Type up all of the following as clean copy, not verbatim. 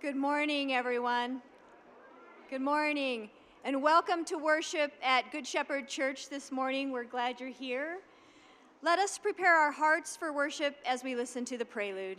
Good morning, everyone. Good morning, and welcome to worship at Good Shepherd Church this morning. We're glad you're here. Let us prepare our hearts for worship as we listen to the prelude.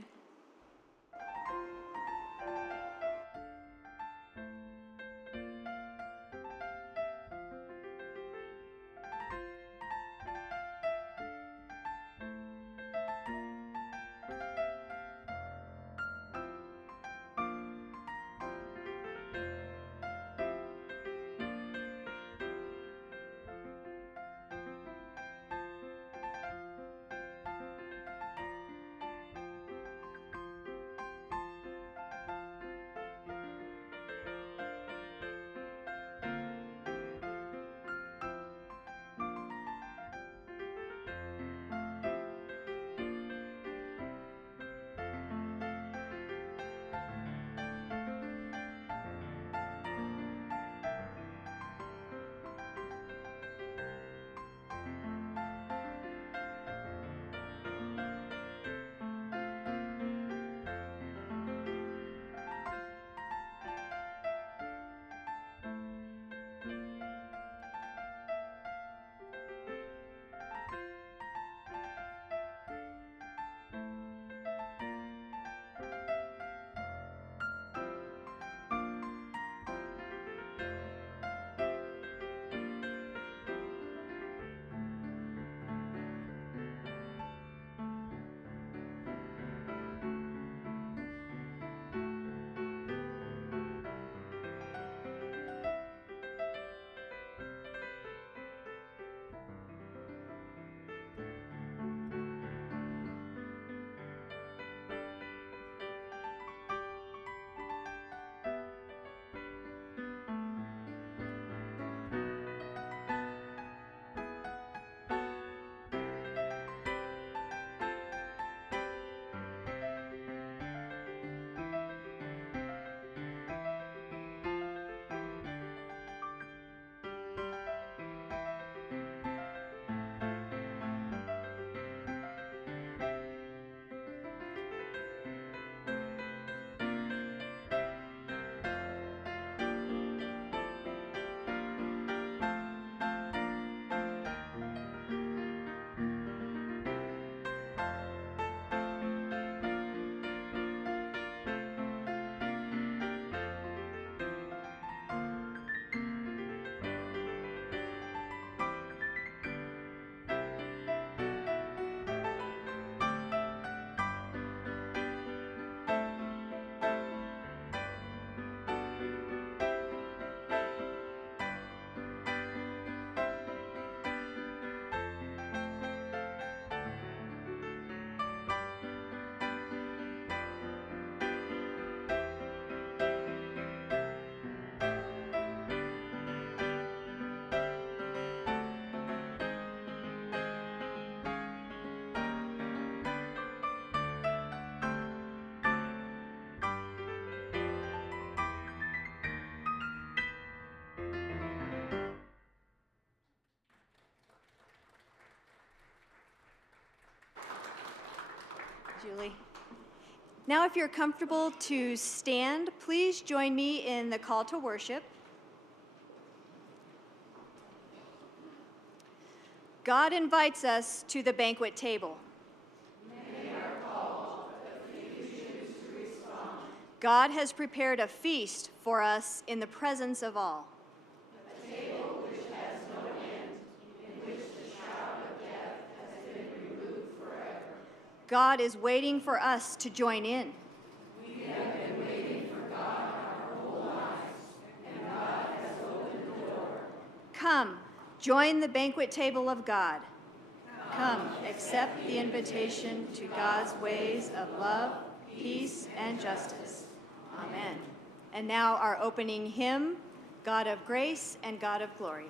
Julie. Now, if you're comfortable to stand, please join me in the call to worship. God invites us to the banquet table. Many are called, but few choose to respond. God has prepared a feast for us in the presence of all. A table which has no end, in which the shroud of death has been removed forever. God is waiting for us to join in. We have been waiting for God our whole lives, and God has opened the door. Come, join the banquet table of God. Come, accept the invitation to God's ways of love, peace, and justice. Amen. And now our opening hymn, God of Grace and God of Glory.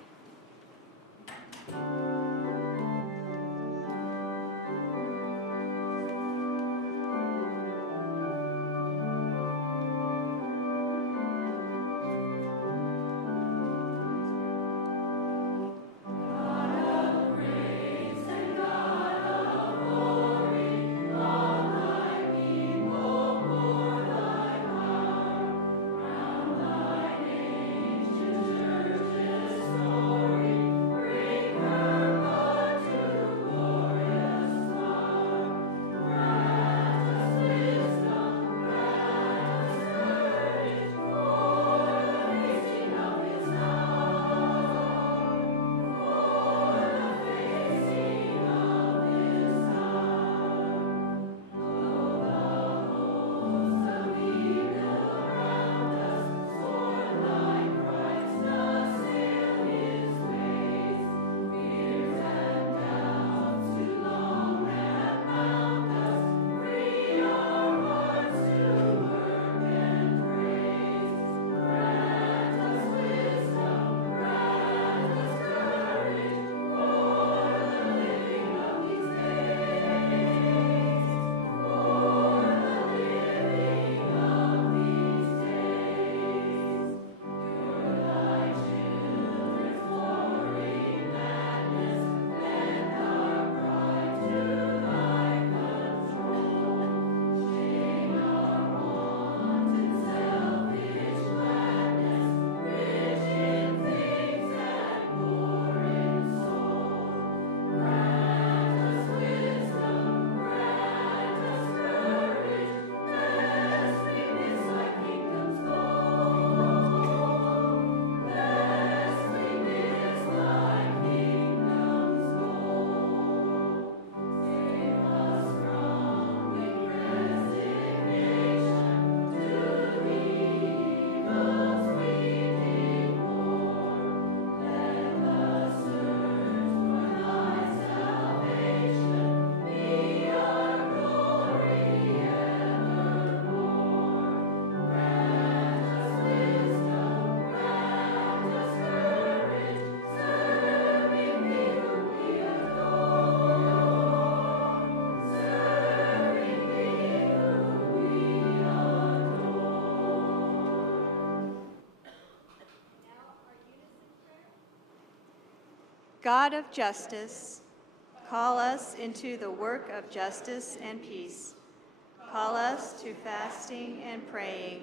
God of justice, call us into the work of justice and peace. Call us to fasting and praying,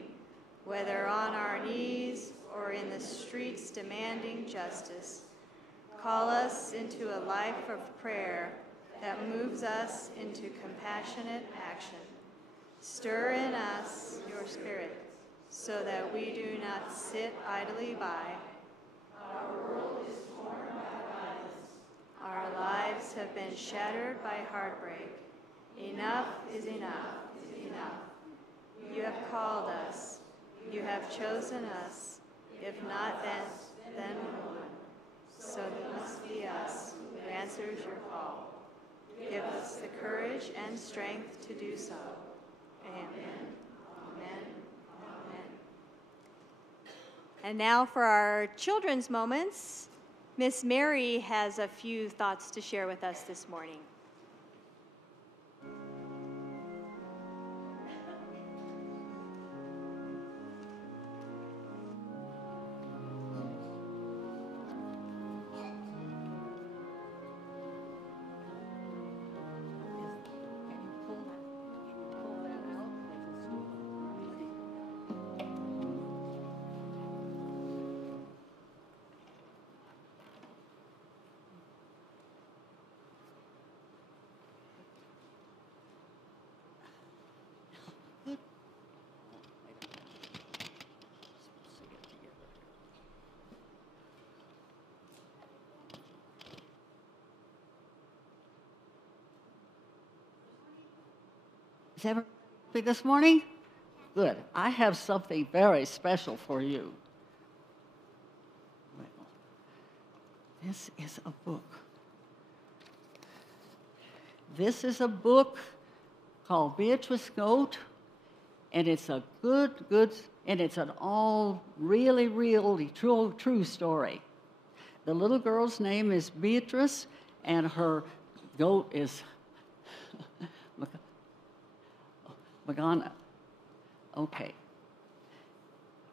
whether on our knees or in the streets demanding justice. Call us into a life of prayer that moves us into compassionate action. Stir in us your spirit, so that we do not sit idly by. Our world is torn by violence. Our lives have been shattered by heartbreak. Enough is enough is enough. You have called us. You have chosen us. If not then no one. So it must be us who answers your call. Give us the courage and strength to do so. Amen. Amen. Amen. And now for our children's moments, Miss Mary has a few thoughts to share with us this morning. Is everybody this morning? Good. I have something very special for you. Well, this is a book. This is a book called Beatrice Goat, and it's a good, and it's an all really true story. The little girl's name is Beatrice, and her goat is Magana. Okay.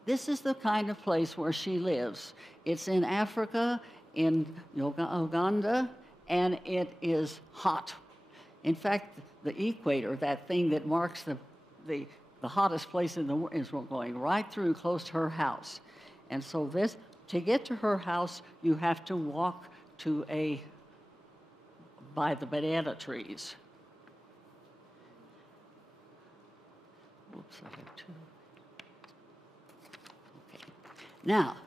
This is the kind of place where she lives. It's in Africa, in Uganda, and it is hot. In fact, the equator, that thing that marks the hottest place in the world, is going right through close to her house. And so to get to her house, you have to walk by the banana trees. Oops, I have two. Okay. Now,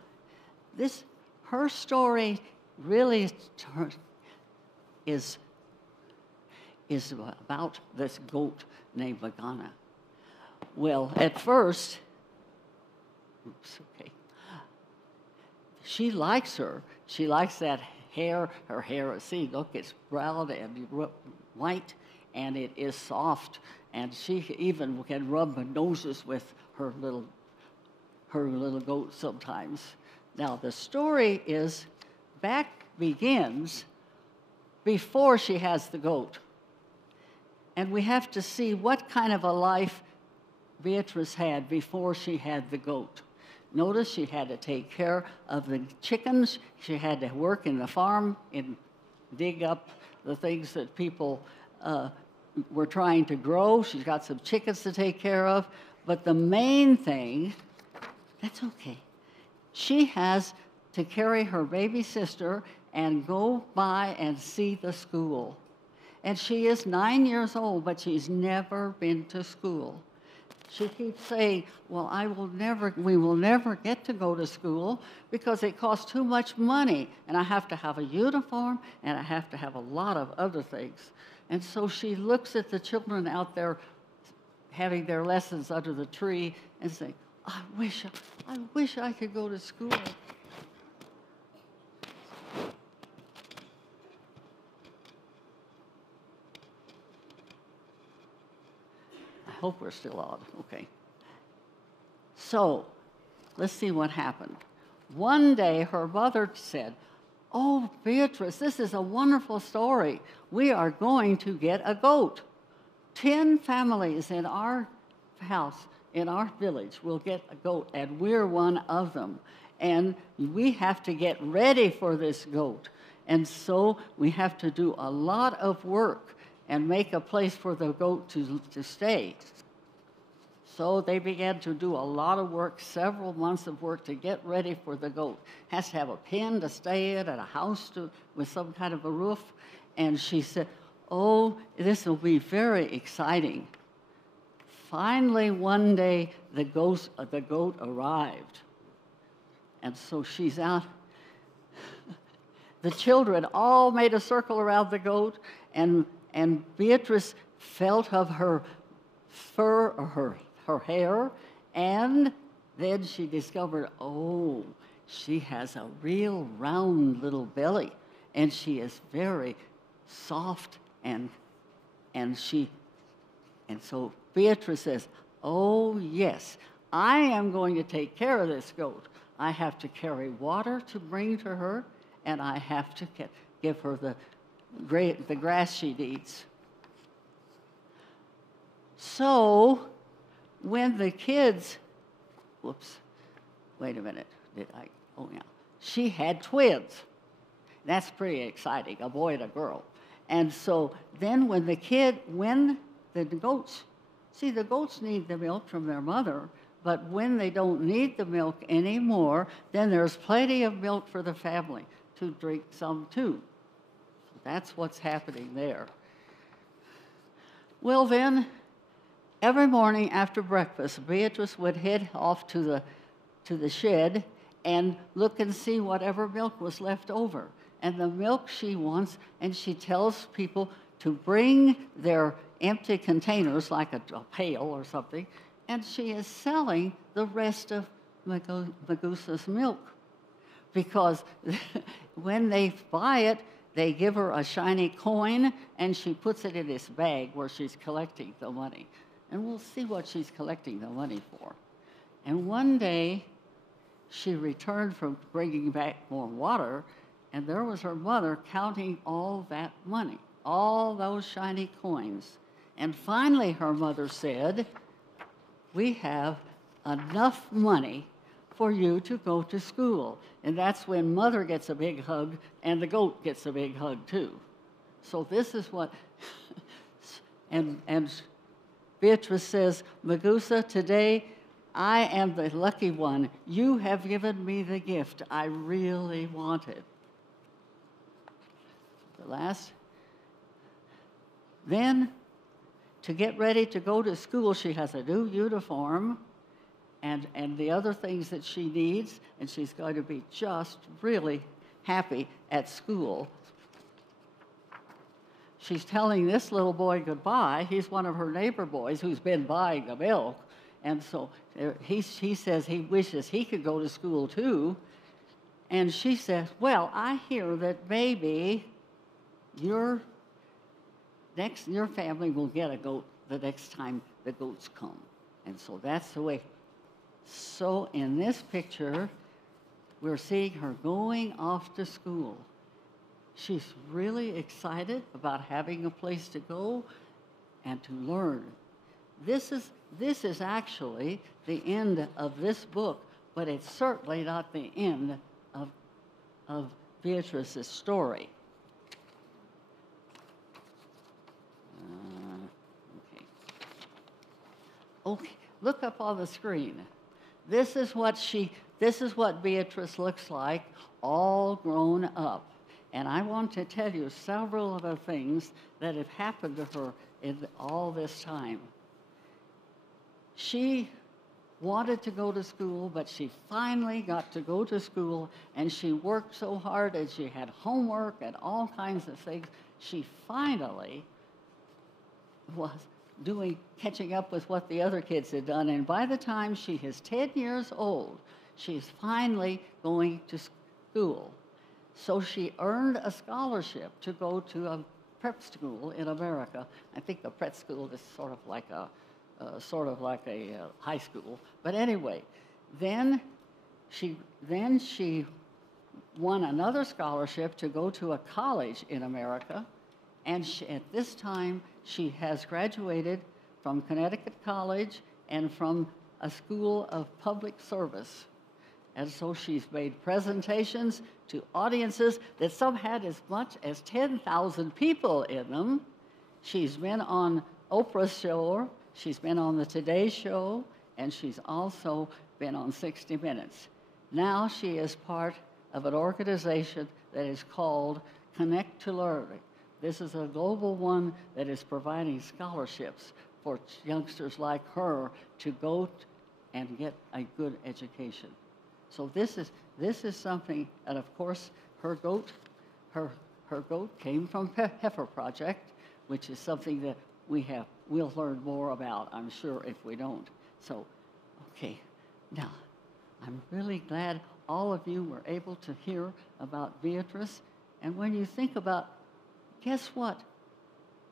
her story really is about this goat named Magana. Well, at first, she likes her. She likes that hair. Her hair is, see, look, it's brown and white, and it is soft. And she even can rub her noses with her little goat sometimes. Now, the story begins before she has the goat. And we have to see what kind of a life Beatrice had before she had the goat. Notice she had to take care of the chickens. She had to work in the farm and dig up the things that people were trying to grow. She's got some chickens to take care of. But the main thing, that's okay. She has to carry her baby sister and go by and see the school. And she is 9 years old, but she's never been to school. She keeps saying, well, we will never get to go to school because it costs too much money, and I have to have a uniform, and I have to have a lot of other things. And so she looks at the children out there having their lessons under the tree and saying, I wish I could go to school. I hope we're still on, okay. So, let's see what happened. One day, her mother said, oh, Beatrice, this is a wonderful story. We are going to get a goat. 10 families in our house, in our village, will get a goat, and we're one of them. And we have to get ready for this goat. And so we have to do a lot of work and make a place for the goat to stay. So they began to do a lot of work, several months of work to get ready for the goat. Has to have a pen to stay in and a house with some kind of a roof. And she said, oh, this will be very exciting. Finally, one day, the goat arrived. And so she's out. The children all made a circle around the goat, and Beatrice felt of her fur or her hair, and then she discovered, oh, she has a real round little belly, and she is very soft, and so Beatrice says, oh yes, I am going to take care of this goat. I have to carry water to bring to her, and I have to give her the grass she needs. So when the kids, wait a minute, oh yeah, she had twins. That's pretty exciting, a boy and a girl. And so then when the goats, see, the goats need the milk from their mother, but when they don't need the milk anymore, then there's plenty of milk for the family to drink some too. So that's what's happening there. Well then, every morning after breakfast, Beatrice would head off to the shed and look and see whatever milk was left over. And the milk she wants, and she tells people to bring their empty containers, like a pail or something, and she is selling the rest of Magusa's milk. Because when they buy it, they give her a shiny coin, and she puts it in this bag where she's collecting the money. And we'll see what she's collecting the money for. And one day, she returned from bringing back more water, and there was her mother counting all that money, all those shiny coins. And finally, her mother said, we have enough money for you to go to school. And that's when Mother gets a big hug, and the goat gets a big hug, too. So this is what, and Beatrice says, Magusa, today I am the lucky one. You have given me the gift I really wanted. The last. Then, to get ready to go to school, she has a new uniform and the other things that she needs, and she's going to be just really happy at school. She's telling this little boy goodbye. He's one of her neighbor boys who's been buying the milk. And so he says he wishes he could go to school too. And she says, well, I hear that maybe your family will get a goat the next time the goats come. And so that's the way. So in this picture, we're seeing her going off to school. She's really excited about having a place to go and to learn. This is actually the end of this book, but it's certainly not the end of Beatrice's story. Okay, look up on the screen. This is what Beatrice looks like, all grown up. And I want to tell you several of the things that have happened to her in all this time. She wanted to go to school, but she finally got to go to school, and she worked so hard, and she had homework and all kinds of things. She finally was catching up with what the other kids had done, and by the time she is 10 years old, she's finally going to school. So she earned a scholarship to go to a prep school in America. I think the prep school is sort of like a high school. But anyway, then she won another scholarship to go to a college in America, and at this time she has graduated from Connecticut College and from a school of public service. And so she's made presentations to audiences that some had as much as 10,000 people in them. She's been on Oprah's show, she's been on the Today Show, and she's also been on 60 Minutes. Now she is part of an organization that is called Connect to Learn. This is a global one that is providing scholarships for youngsters like her to go and get a good education. So this is something, and of course her goat came from Heifer Project, which is something that we'll learn more about, I'm sure, if we don't. So, okay, now I'm really glad all of you were able to hear about Beatrice. And when you think about, guess what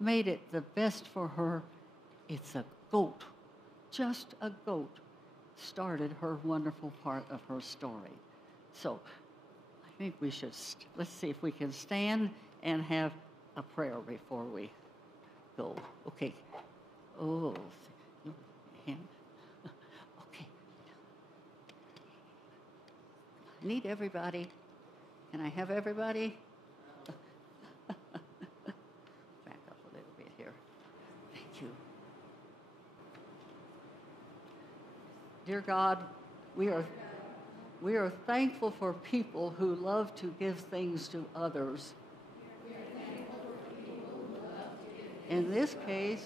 made it the best for her? It's a goat. Just a goat started her wonderful part of her story. So I think we should, let's see if we can stand and have a prayer before we go. Okay. Oh, hand. Okay. I need everybody. Can I have everybody? Back up a little bit here. Thank you. Dear God, we are thankful for people who love to give things to others. In this case,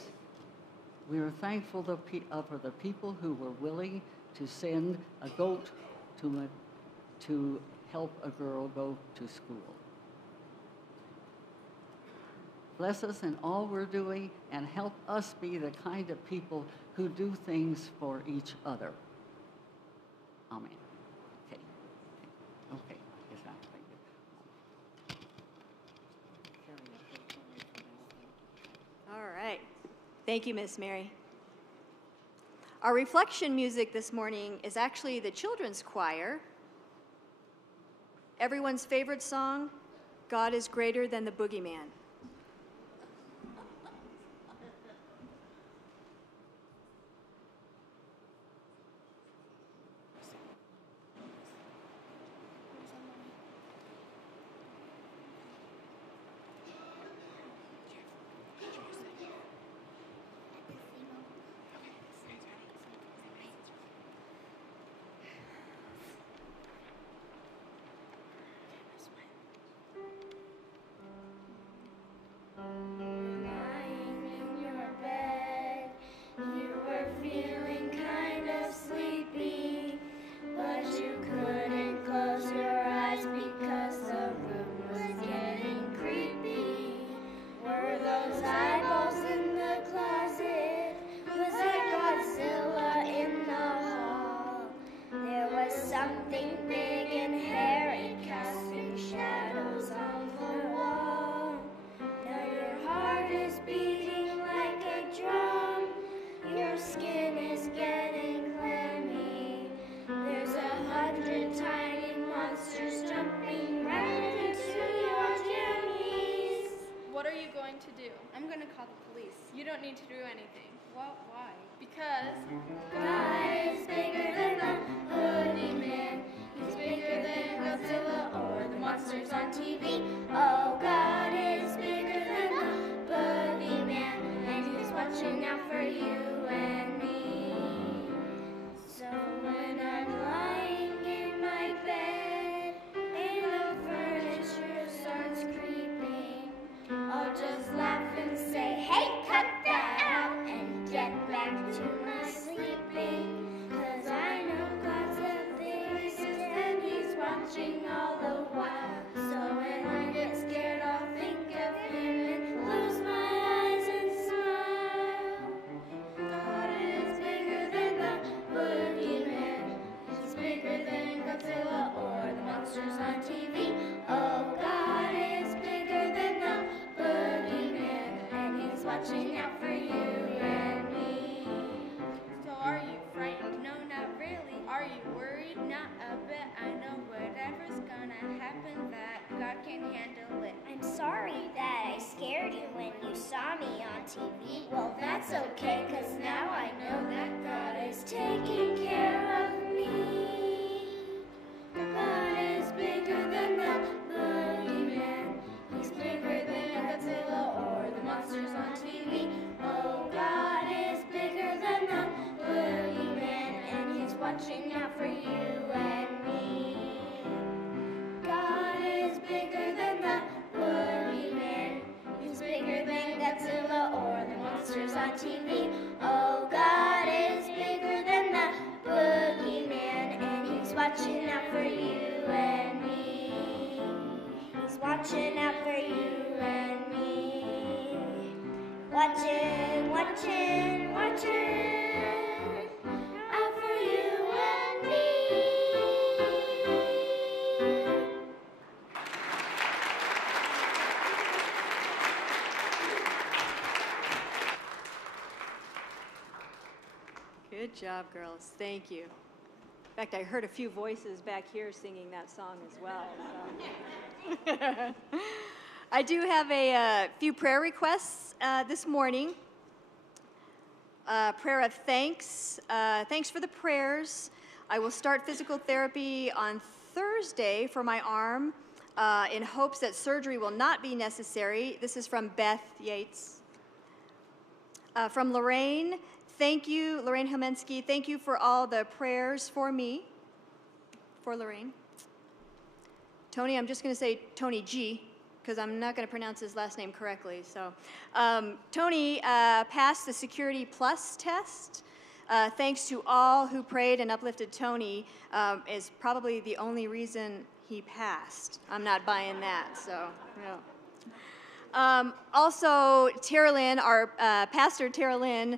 we are thankful for the people who were willing to send a goat to help a girl go to school. Bless us in all we're doing and help us be the kind of people who do things for each other. Amen. Okay. Okay. Yes, thank you. All right. Thank you, Miss Mary. Our reflection music this morning is actually the children's choir. Everyone's favorite song, God is Greater Than the Boogeyman. You don't need to do anything. Well, why? Because God is bigger than the boogeyman. He's bigger than Godzilla or the monsters on TV. Oh, God is bigger than the boogeyman, and He's watching out for you and me. So when I'm lying in my bed and the furniture starts creeping, I'll just laugh and say, hey, cut that out and get back to my sleeping. 'Cause I know God's a very on TV. Oh, God is bigger than the boogeyman, and He's watching out for you and me. He's watching out for you and me. Watching, watching, watching out for you and me. Good job, girls. Thank you. In fact, I heard a few voices back here singing that song as well. So. I do have a few prayer requests this morning. Prayer of thanks. Thanks for the prayers. I will start physical therapy on Thursday for my arm in hopes that surgery will not be necessary. This is from Beth Yates. From Lorraine, thank you, Lorraine Homensky. Thank you for all the prayers for me, for Lorraine. Tony, I'm just going to say Tony G, because I'm not going to pronounce his last name correctly. So, Tony passed the Security Plus test. Thanks to all who prayed and uplifted Tony is probably the only reason he passed. I'm not buying that, so, no. Also, Tara Lynn, our pastor Tara Lynn,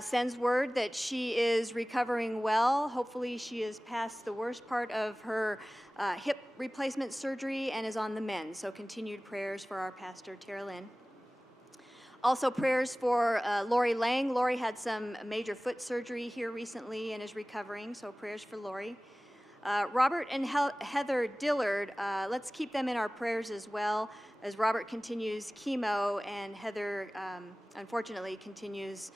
sends word that she is recovering well. Hopefully she is past the worst part of her hip replacement surgery and is on the mend. So continued prayers for our pastor Tara Lynn. Also prayers for Lori Lang. Lori had some major foot surgery here recently and is recovering, so prayers for Lori. Robert and Heather Dillard, let's keep them in our prayers as well, as Robert continues chemo and Heather, unfortunately, continues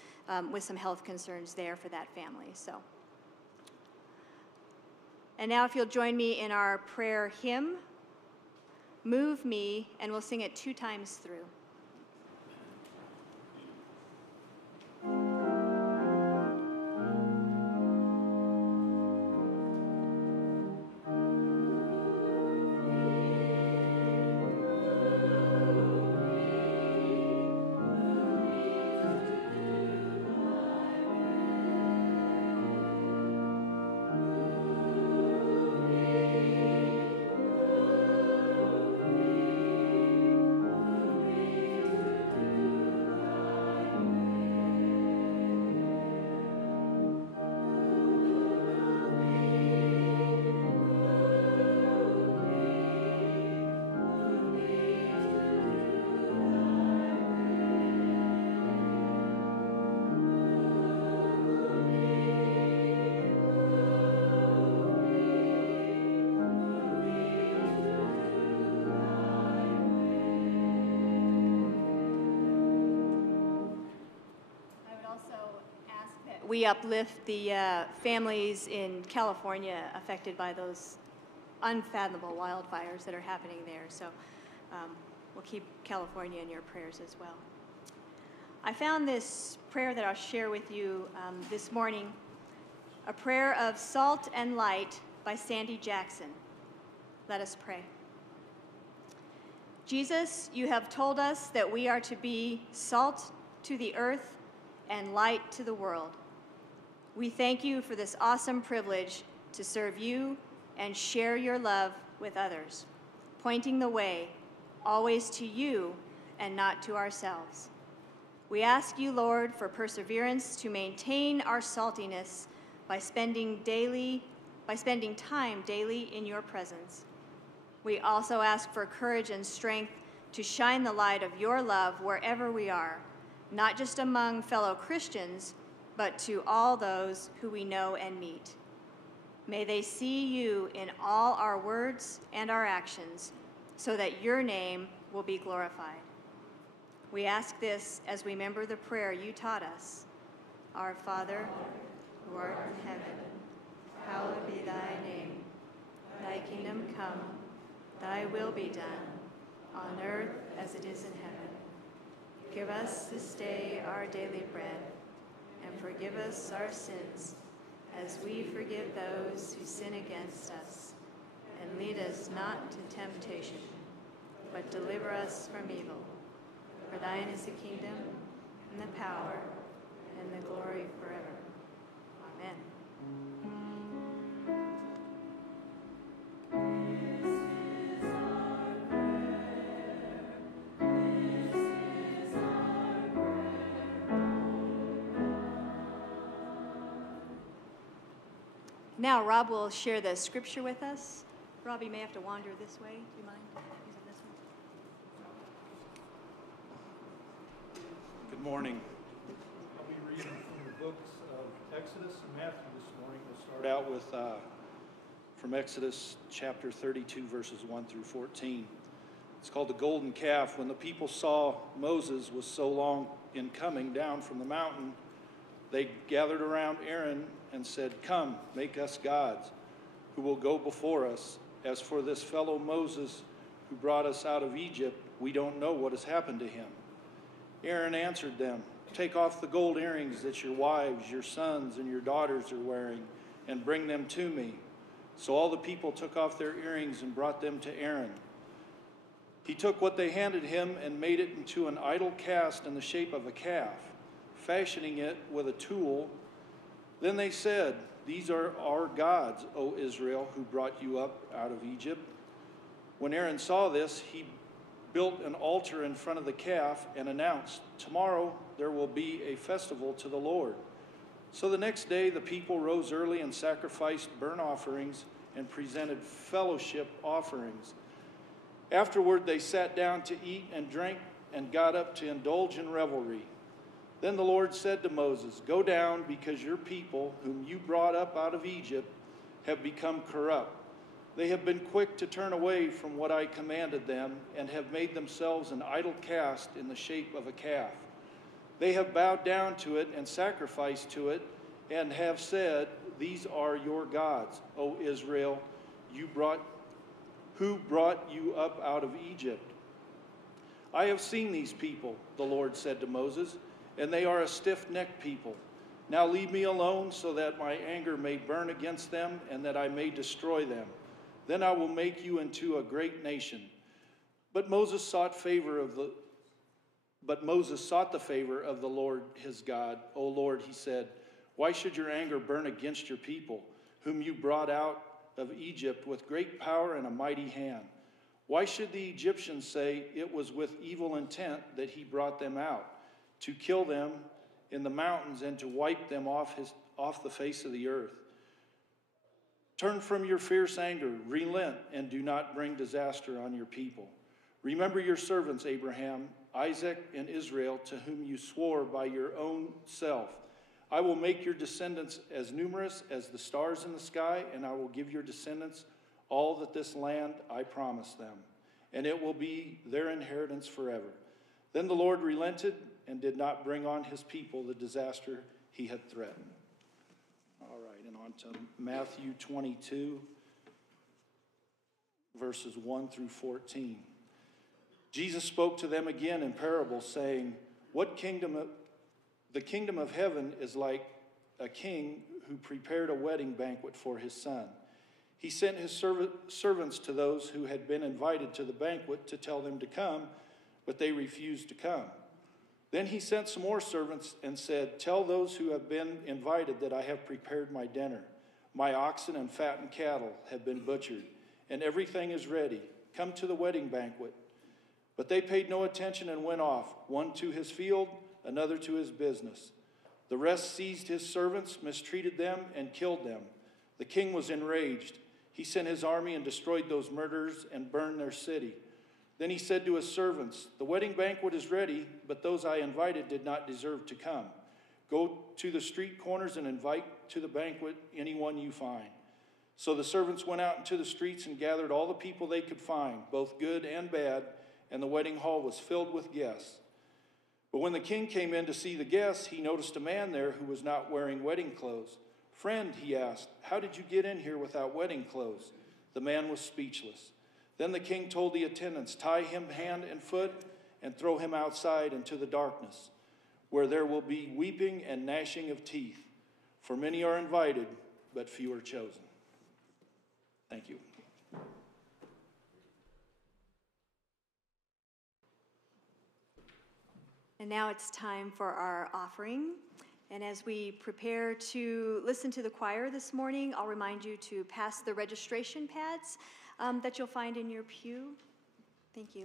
with some health concerns there for that family. So, and now if you'll join me in our prayer hymn, Move Me, and we'll sing it 2 times through. We uplift the families in California affected by those unfathomable wildfires that are happening there. So we'll keep California in your prayers as well. I found this prayer that I'll share with you this morning, a prayer of Salt and Light by Sandy Jackson. Let us pray. Jesus, you have told us that we are to be salt to the earth and light to the world. We thank you for this awesome privilege to serve you and share your love with others, pointing the way always to you and not to ourselves. We ask you, Lord, for perseverance to maintain our saltiness by spending time daily in your presence. We also ask for courage and strength to shine the light of your love wherever we are, not just among fellow Christians, but to all those who we know and meet. May they see you in all our words and our actions, so that your name will be glorified. We ask this as we remember the prayer you taught us. Our Father, who art in heaven, hallowed be thy name. Thy kingdom come, thy will be done, on earth as it is in heaven. Give us this day our daily bread, and forgive us our sins, as we forgive those who sin against us. And lead us not into temptation, but deliver us from evil. For thine is the kingdom, and the power, and the glory forever. Amen. Now Rob will share the scripture with us. Rob, you may have to wander this way. Do you mind using this one? Good morning. I'll be reading from the books of Exodus and Matthew this morning. We'll start out with from Exodus chapter 32, verses 1 through 14. It's called the golden calf. When the people saw Moses was so long in coming down from the mountain, they gathered around Aaron and said, "Come, make us gods, who will go before us. As for this fellow Moses, who brought us out of Egypt, we don't know what has happened to him." Aaron answered them, "Take off the gold earrings that your wives, your sons, and your daughters are wearing, and bring them to me." So all the people took off their earrings and brought them to Aaron. He took what they handed him and made it into an idol cast in the shape of a calf, fashioning it with a tool. Then they said, "These are our gods, O Israel, who brought you up out of Egypt." When Aaron saw this, he built an altar in front of the calf and announced, "Tomorrow there will be a festival to the Lord." So the next day the people rose early and sacrificed burnt offerings and presented fellowship offerings. Afterward they sat down to eat and drink and got up to indulge in revelry. Then the Lord said to Moses, "Go down, because your people, whom you brought up out of Egypt, have become corrupt. They have been quick to turn away from what I commanded them and have made themselves an idol cast in the shape of a calf. They have bowed down to it and sacrificed to it and have said, 'These are your gods, O Israel, who brought you up out of Egypt.' I have seen these people," the Lord said to Moses, "and they are a stiff-necked people. Now leave me alone so that my anger may burn against them and that I may destroy them. Then I will make you into a great nation." But Moses sought the favor of the Lord his God. "O Lord," he said, "why should your anger burn against your people, whom you brought out of Egypt with great power and a mighty hand? Why should the Egyptians say it was with evil intent that he brought them out, to kill them in the mountains and to wipe them off the face of the earth? Turn from your fierce anger, relent, and do not bring disaster on your people. Remember your servants Abraham, Isaac, and Israel, to whom you swore by your own self. I will make your descendants as numerous as the stars in the sky, and I will give your descendants all that this land I promised them, and it will be their inheritance forever." Then the Lord relented and did not bring on his people the disaster he had threatened. All right, and on to Matthew 22, verses 1 through 14. Jesus spoke to them again in parables, saying, The kingdom of heaven is like a king who prepared a wedding banquet for his son. He sent his servants to those who had been invited to the banquet to tell them to come, but they refused to come. Then he sent some more servants and said, "Tell those who have been invited that I have prepared my dinner. My oxen and fattened cattle have been butchered, and everything is ready. Come to the wedding banquet." But they paid no attention and went off, one to his field, another to his business. The rest seized his servants, mistreated them, and killed them. The king was enraged. He sent his army and destroyed those murderers and burned their city. Then he said to his servants, "The wedding banquet is ready, but those I invited did not deserve to come. Go to the street corners and invite to the banquet anyone you find." So the servants went out into the streets and gathered all the people they could find, both good and bad, and the wedding hall was filled with guests. But when the king came in to see the guests, he noticed a man there who was not wearing wedding clothes. "Friend," he asked, "how did you get in here without wedding clothes?" The man was speechless. Then the king told the attendants, "Tie him hand and foot and throw him outside into the darkness, where there will be weeping and gnashing of teeth. For many are invited, but few are chosen." Thank you. And now it's time for our offering. And as we prepare to listen to the choir this morning, I'll remind you to pass the registration pads that you'll find in your pew. Thank you.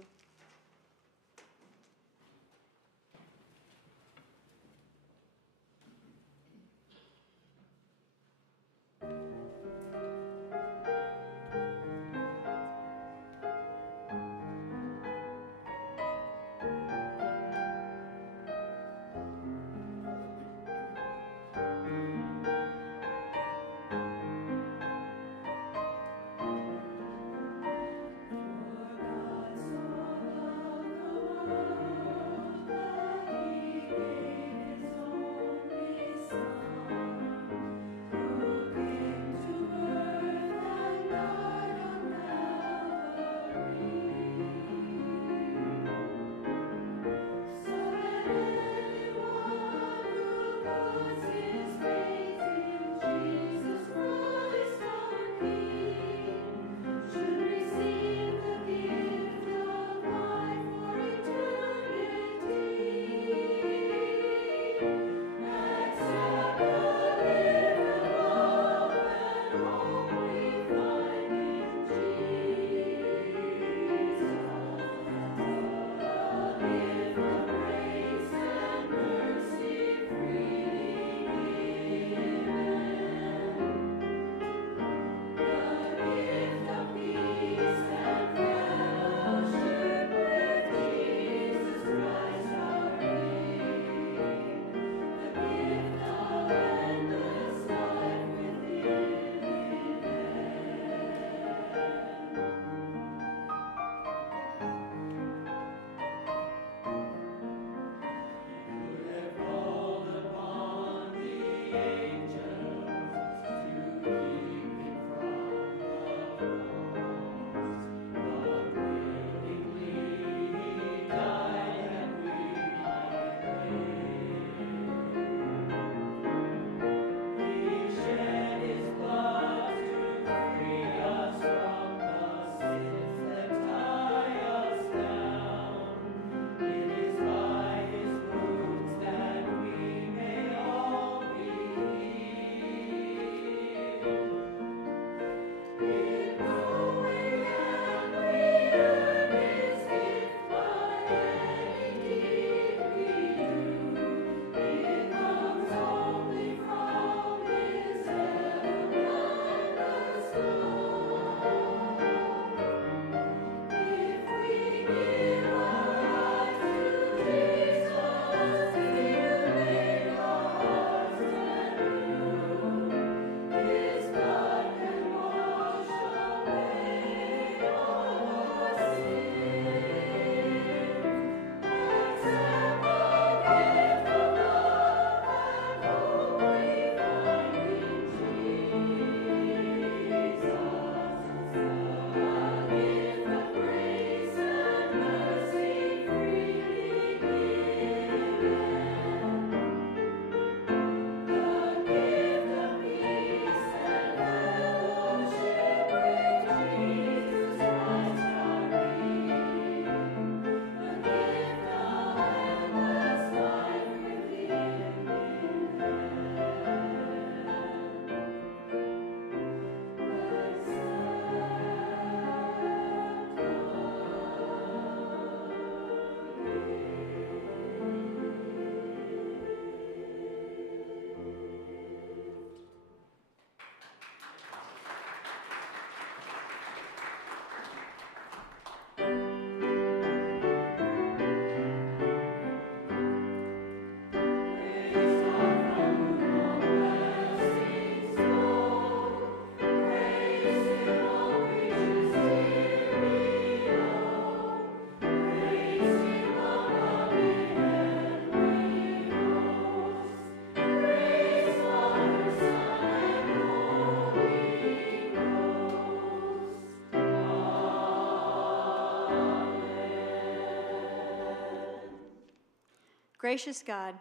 Gracious God,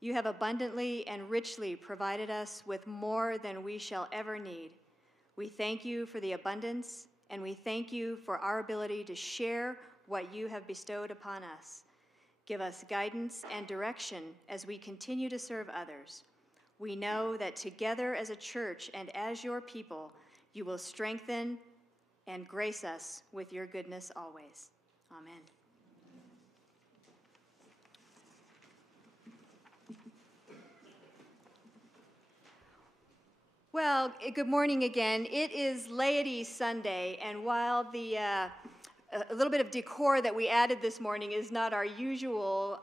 you have abundantly and richly provided us with more than we shall ever need. We thank you for the abundance, and we thank you for our ability to share what you have bestowed upon us. Give us guidance and direction as we continue to serve others. We know that together as a church and as your people, you will strengthen and grace us with your goodness always. Amen. Well, good morning again. It is Laity Sunday, and while the a little bit of decor that we added this morning is not our usual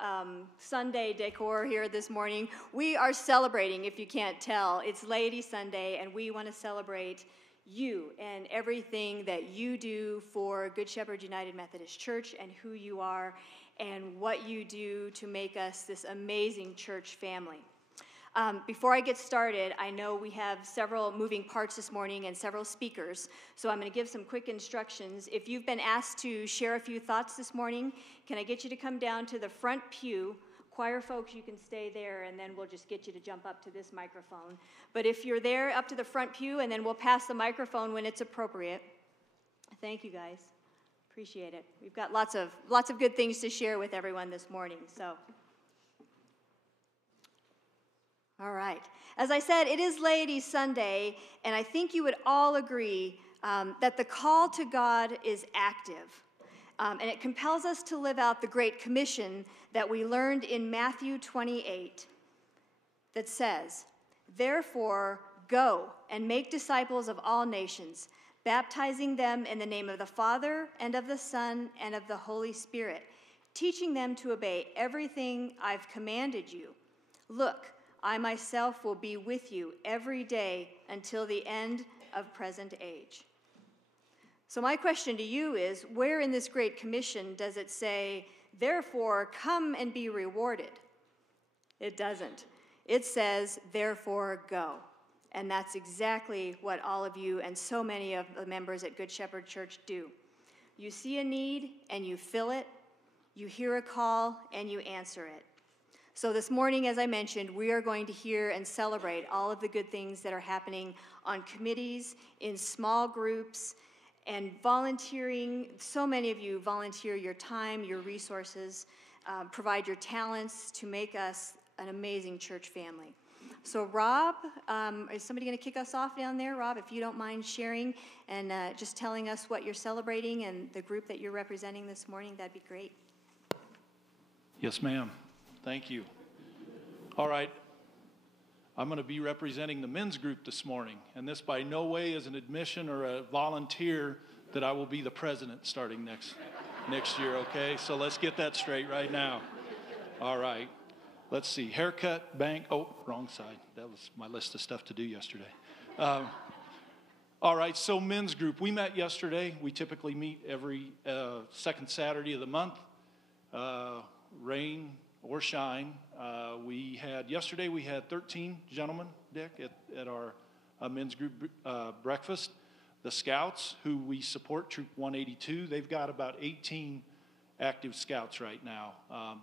Sunday decor here this morning, we are celebrating, if you can't tell. It's Laity Sunday, and we want to celebrate you and everything that you do for Good Shepherd United Methodist Church and who you are and what you do to make us this amazing church family. Before I get started, I know we have several moving parts this morning and several speakers, so I'm going to give some quick instructions. If you've been asked to share a few thoughts this morning, can I get you to come down to the front pew? Choir folks, you can stay there, and then we'll just get you to jump up to this microphone. But if you're there, up to the front pew, and then we'll pass the microphone when it's appropriate. Thank you, guys. Appreciate it. We've got lots of good things to share with everyone this morning, so... All right. As I said, it is Laity Sunday, and I think you would all agree that the call to God is active, and it compels us to live out the Great Commission that we learned in Matthew 28 that says, "Therefore, go and make disciples of all nations, baptizing them in the name of the Father and of the Son and of the Holy Spirit, teaching them to obey everything I've commanded you. Look, I myself will be with you every day until the end of present age." So my question to you is, where in this Great Commission does it say, "Therefore, come and be rewarded"? It doesn't. It says, "Therefore, go." And that's exactly what all of you and so many of the members at Good Shepherd Church do. You see a need and you fill it. You hear a call and you answer it. So this morning, as I mentioned, we are going to hear and celebrate all of the good things that are happening on committees, in small groups, and volunteering. So many of you volunteer your time, your resources, provide your talents to make us an amazing church family. So Rob, is somebody going to kick us off down there? Rob, if you don't mind sharing and just telling us what you're celebrating and the group that you're representing this morning, that'd be great. Yes, ma'am. Thank you. All right. I'm going to be representing the men's group this morning, and this by no way is an admission or a volunteer that I will be the president starting next year, okay? So let's get that straight right now. All right. Let's see. Haircut, bank. Oh, wrong side. That was my list of stuff to do yesterday. All right, so men's group. We met yesterday. We typically meet every second Saturday of the month. Rain or shine. Yesterday we had 13 gentlemen, Dick, at our men's group breakfast. The Scouts, who we support, Troop 182, they've got about 18 active Scouts right now.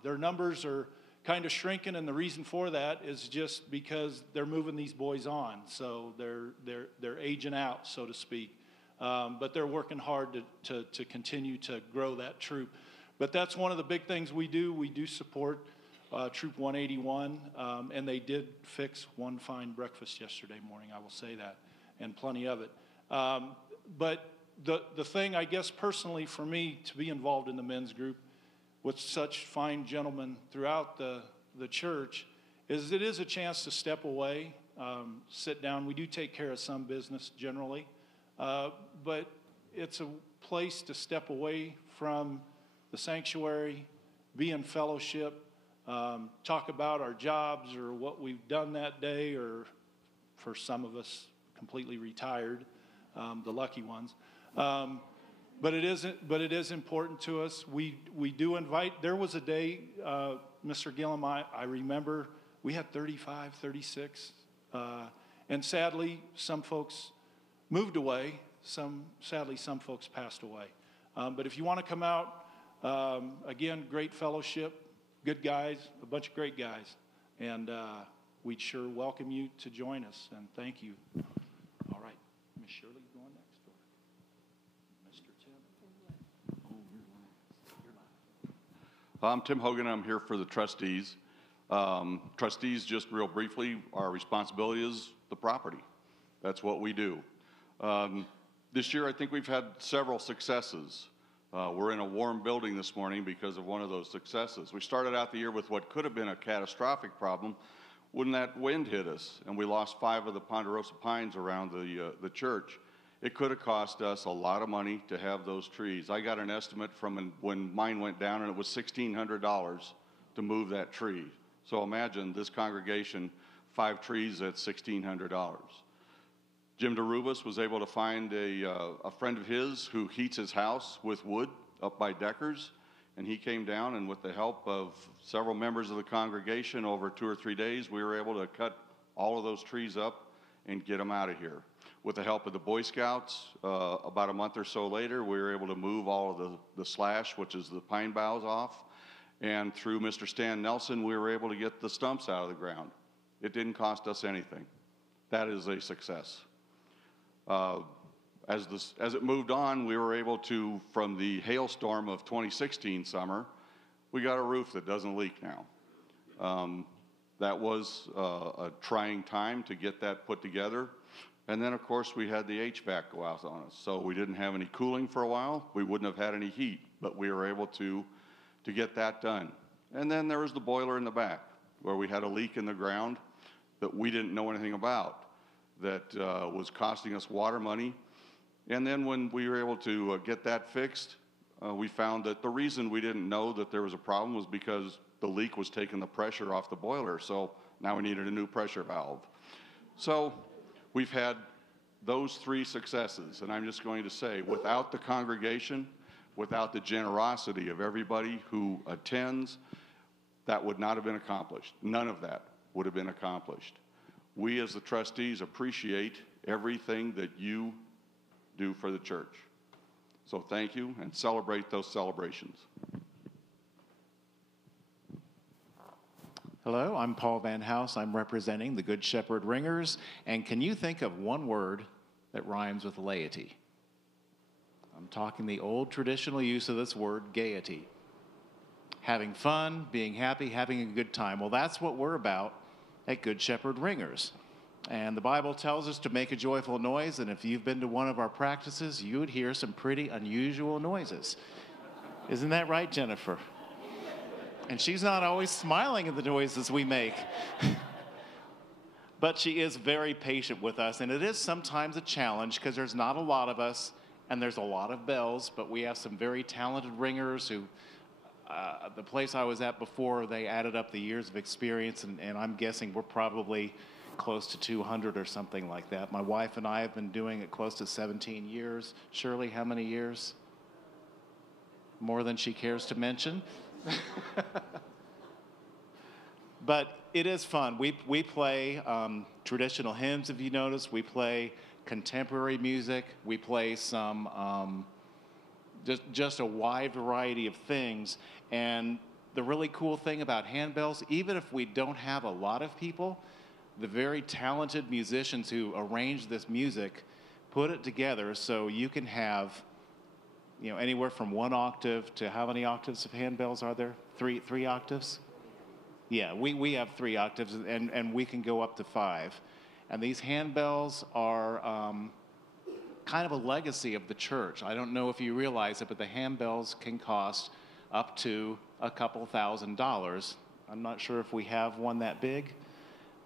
Their numbers are kind of shrinking, and the reason for that is just because they're moving these boys on, so they're aging out, so to speak. But they're working hard to continue to grow that troop. But that's one of the big things we do. We do support Troop 181, and they did fix one fine breakfast yesterday morning, I will say that, and plenty of it. But the thing, I guess, personally for me to be involved in the men's group with such fine gentlemen throughout the church is it is a chance to step away, sit down. We do take care of some business generally, but it's a place to step away from the sanctuary, be in fellowship, talk about our jobs or what we've done that day, or for some of us, completely retired, the lucky ones. But it is important to us. We do invite. There was a day, Mr. Gillum, I remember we had 35, 36, and sadly some folks moved away. Sadly some folks passed away. But if you want to come out. Again, great fellowship, good guys, a bunch of great guys, and we'd sure welcome you to join us, and thank you. All right, Miss Shirley going next, or Mr. Tim? Oh, you're last. I'm Tim Hogan. I'm here for the trustees. Trustees, just real briefly, our responsibility is the property. That's what we do. This year, I think we've had several successes. We're in a warm building this morning because of one of those successes. We started out the year with what could have been a catastrophic problem when that wind hit us, and we lost 5 of the ponderosa pines around the church. It could have cost us a lot of money to have those trees. I got an estimate from when mine went down, and it was $1,600 to move that tree. So imagine this congregation, 5 trees at $1,600. Jim DeRubis was able to find a friend of his who heats his house with wood up by Decker's, and he came down, and with the help of several members of the congregation over 2 or 3 days, we were able to cut all of those trees up and get them out of here. With the help of the Boy Scouts, about a month or so later, we were able to move all of the slash, which is the pine boughs, off. And through Mr. Stan Nelson, we were able to get the stumps out of the ground. It didn't cost us anything. That is a success. As it moved on, we were able to, from the hailstorm of 2016 summer, we got a roof that doesn't leak now. That was a trying time to get that put together. And then, of course, we had the HVAC go out on us. So we didn't have any cooling for a while. We wouldn't have had any heat, but we were able to get that done. And then there was the boiler in the back, where we had a leak in the ground that we didn't know anything about, that was costing us water money. And then when we were able to get that fixed, we found that the reason we didn't know that there was a problem was because the leak was taking the pressure off the boiler. So now we needed a new pressure valve. So we've had those 3 successes, and I'm just going to say, without the congregation, without the generosity of everybody who attends, that would not have been accomplished. None of that would have been accomplished. We as the trustees appreciate everything that you do for the church. So thank you, and celebrate those celebrations. Hello, I'm Paul Van House. I'm representing the Good Shepherd Ringers. And can you think of one word that rhymes with laity? I'm talking the old traditional use of this word, gaiety. Having fun, being happy, having a good time. Well, that's what we're about at Good Shepherd Ringers. And the Bible tells us to make a joyful noise, and if you've been to one of our practices, you would hear some pretty unusual noises. Isn't that right, Jennifer? And she's not always smiling at the noises we make. But she is very patient with us, and it is sometimes a challenge because there's not a lot of us, and there's a lot of bells, but we have some very talented ringers who, the place I was at before, they added up the years of experience, and I'm guessing we're probably close to 200 or something like that. My wife and I have been doing it close to 17 years. Shirley, how many years? More than she cares to mention. But it is fun. We play traditional hymns, if you notice. We play contemporary music. We play some just a wide variety of things. And the really cool thing about handbells, even if we don't have a lot of people, the very talented musicians who arrange this music put it together so you can have, you know, anywhere from 1 octave to how many octaves of handbells are there? Three octaves? Yeah, we have 3 octaves, and we can go up to 5. And these handbells are kind of a legacy of the church. I don't know if you realize it, but the handbells can cost up to a couple $1,000s. I'm not sure if we have one that big,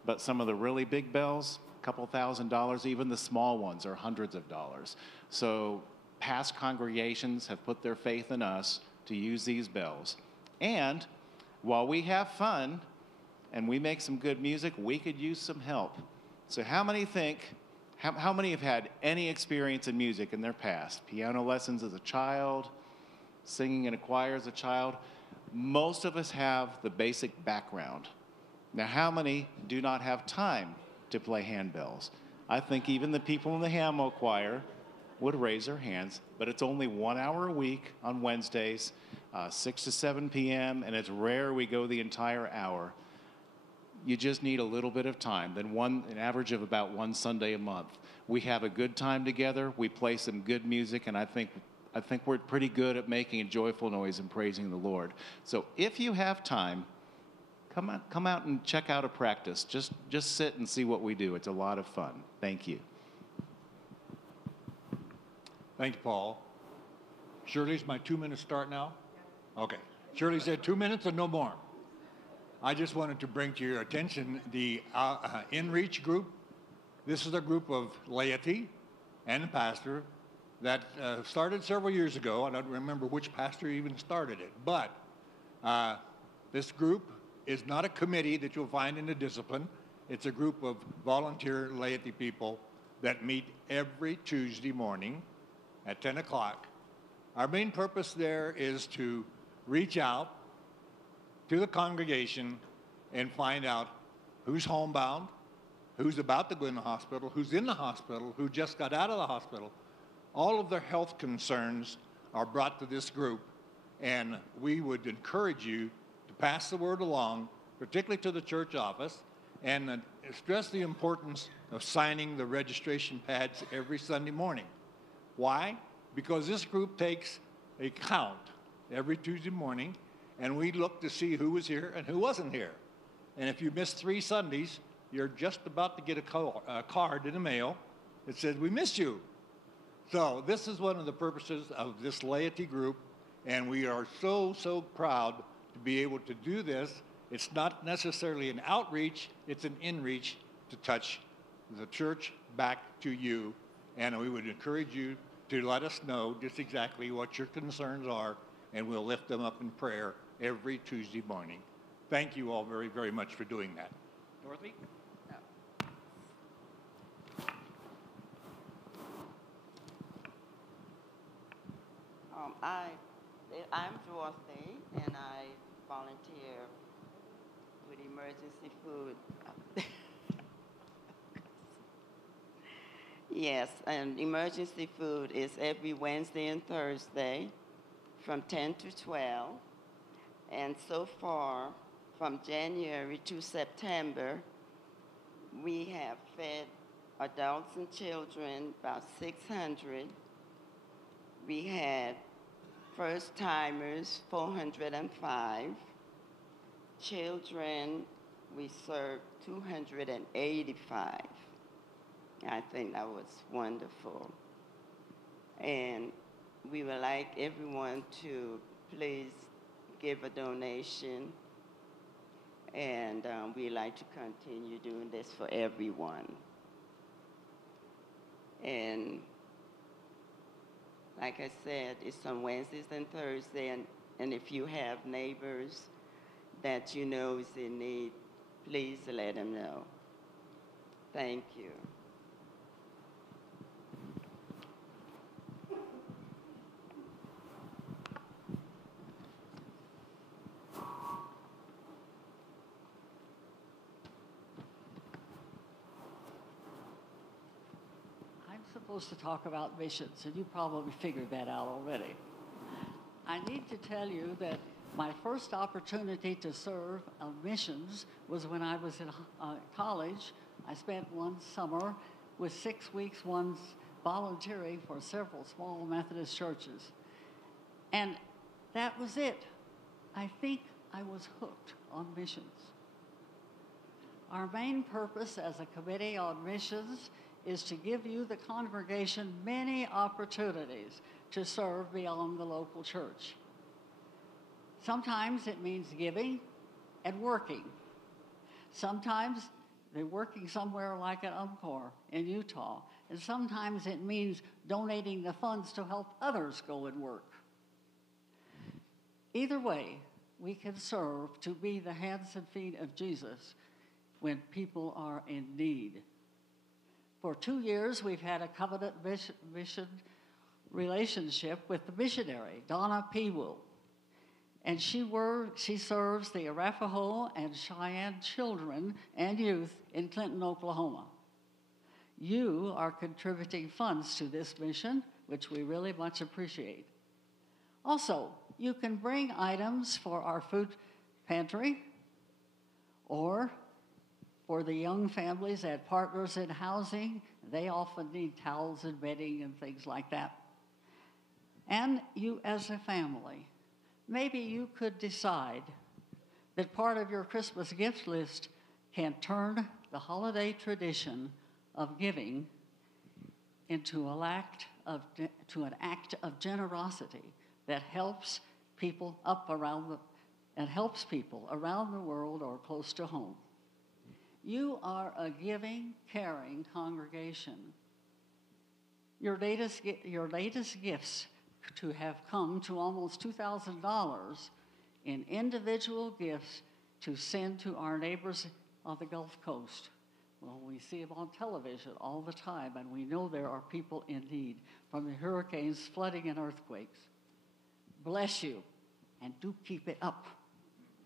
but some of the really big bells, a couple $1,000s. Even the small ones are hundreds of dollars. So past congregations have put their faith in us to use these bells. And while we have fun and we make some good music, we could use some help. So how many think, how many have had any experience in music in their past? Piano lessons as a child, singing in a choir as a child? Most of us have the basic background. Now, how many do not have time to play handbells? I think even the people in the Hamo choir would raise their hands, but it's only 1 hour a week on Wednesdays, 6 to 7 p.m., and it's rare we go the entire hour. You just need a little bit of time, then an average of about 1 Sunday a month. We have a good time together, we play some good music, and I think I think we're pretty good at making a joyful noise and praising the Lord. So if you have time, come out and check out a practice. Just sit and see what we do. It's a lot of fun. Thank you. Thank you, Paul. Shirley's my 2 minutes start now? Okay. Shirley said 2 minutes and no more. I just wanted to bring to your attention the InReach group. This is a group of laity and a pastor that started several years ago. I don't remember which pastor even started it, but this group is not a committee that you'll find in a discipline. It's a group of volunteer laity people that meet every Tuesday morning at 10 o'clock. Our main purpose there is to reach out to the congregation and find out who's homebound, who's about to go in the hospital, who's in the hospital, who just got out of the hospital. All of their health concerns are brought to this group, and we would encourage you to pass the word along, particularly to the church office, and stress the importance of signing the registration pads every Sunday morning. Why? Because this group takes a count every Tuesday morning, and we look to see who was here and who wasn't here. And if you missed 3 Sundays, you're just about to get a card in the mail that says, "We missed you." So this is one of the purposes of this laity group, and we are so proud to be able to do this. It's not necessarily an outreach, it's an inreach to touch the church back to you. And we would encourage you to let us know just exactly what your concerns are, and we'll lift them up in prayer every Tuesday morning. Thank you all very, very much for doing that. Dorothy? I'm Dorothy, and I volunteer with emergency food. Yes, and emergency food is every Wednesday and Thursday from 10 to 12. And so far, from January to September, we have fed adults and children about 600. We had first-timers, 405. Children, we served 285. I think that was wonderful. And we would like everyone to please give a donation. And we like to continue doing this for everyone. And like I said, it's on Wednesdays and Thursdays. And if you have neighbors that you know is in need, please let them know. Thank you. Supposed to talk about missions, and you probably figured that out already. I need to tell you that my first opportunity to serve on missions was when I was in college. I spent one summer with 6 weeks once volunteering for several small Methodist churches. And that was it. I think I was hooked on missions. Our main purpose as a committee on missions is to give you, the congregation, many opportunities to serve beyond the local church. Sometimes it means giving and working. Sometimes they're working somewhere like at UMCOR in Utah, and sometimes it means donating the funds to help others go and work. Either way, we can serve to be the hands and feet of Jesus when people are in need. For 2 years, we've had a covenant mission relationship with the missionary, Donna Peewool. And she serves the Arapaho and Cheyenne children and youth in Clinton, Oklahoma. You are contributing funds to this mission, which we really much appreciate. Also, you can bring items for our food pantry, or for the young families at Partners in Housing. They often need towels and bedding and things like that. and you as a family, maybe you could decide that part of your Christmas gift list can turn the holiday tradition of giving into an act of generosity that helps people around the world or close to home. You are a giving, caring congregation. Your latest gifts to have come to almost $2,000 in individual gifts to send to our neighbors on the Gulf Coast. Well, we see them on television all the time, and we know there are people in need from the hurricanes, flooding, and earthquakes. Bless you, and do keep it up.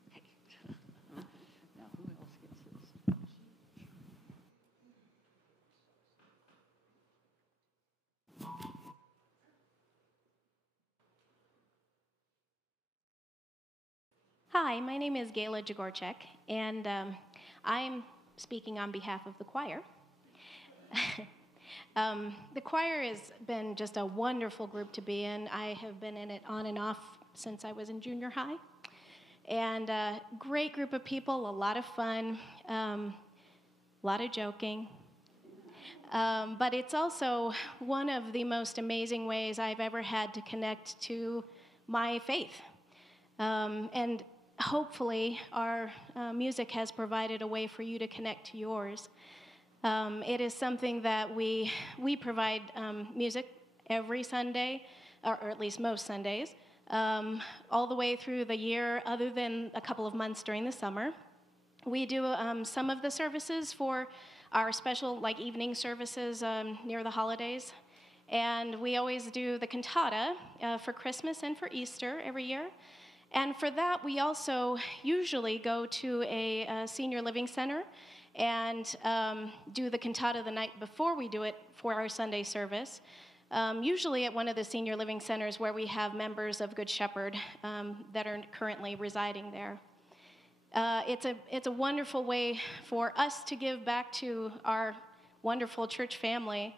Okay. Now, who else gets this? Hi, my name is Gayla Jagorchek, and I'm speaking on behalf of the choir. The choir has been just a wonderful group to be in. I have been in it on and off since I was in junior high. And great group of people, a lot of fun, a lot of joking. But it's also one of the most amazing ways I've ever had to connect to my faith. And hopefully our music has provided a way for you to connect to yours. It is something that we provide music every Sunday, or at least most Sundays, all the way through the year, other than a couple of months during the summer. We do some of the services for our special, like, evening services near the holidays. And we always do the cantata for Christmas and for Easter every year. And for that, we also usually go to a senior living center and do the cantata the night before we do it for our Sunday service, usually at one of the senior living centers where we have members of Good Shepherd that are currently residing there. It's a wonderful way for us to give back to our wonderful church family.